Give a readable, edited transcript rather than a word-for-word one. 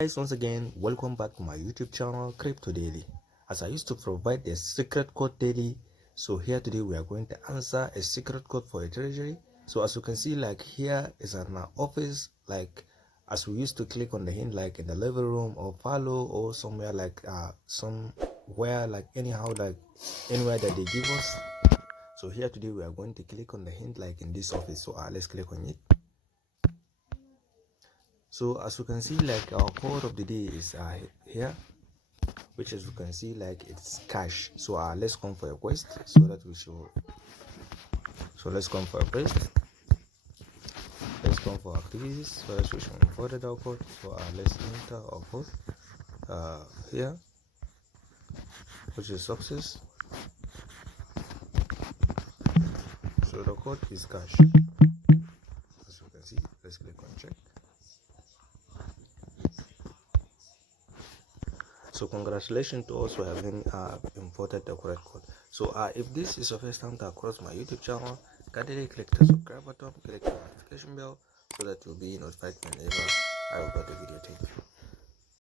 Guys, once again, welcome back to my YouTube channel Crypto Daily. As I used to provide a secret code daily, so here today we are going to answer a secret code for a treasury. So as you can see, like here is an office, like as we used to click on the hint, like in the living room or parlor or somewhere like somewhere like anyhow, like anywhere that they give us. So here today we are going to click on the hint like in this office. So let's click on it. So as you can see, like our code of the day is here, which as you can see, like it's cash. So let's come for a quest so that we show. So let's come for a quest. Let's come for activities so that we should import our code. So let's enter our code here, which is success. So the code is cash. As you can see, let's click on check. So congratulations to us for having imported the correct code. So if this is your first time to across my YouTube channel, kindly click the subscribe button, click the notification bell so that you'll be notified whenever I upload the video. Thank you.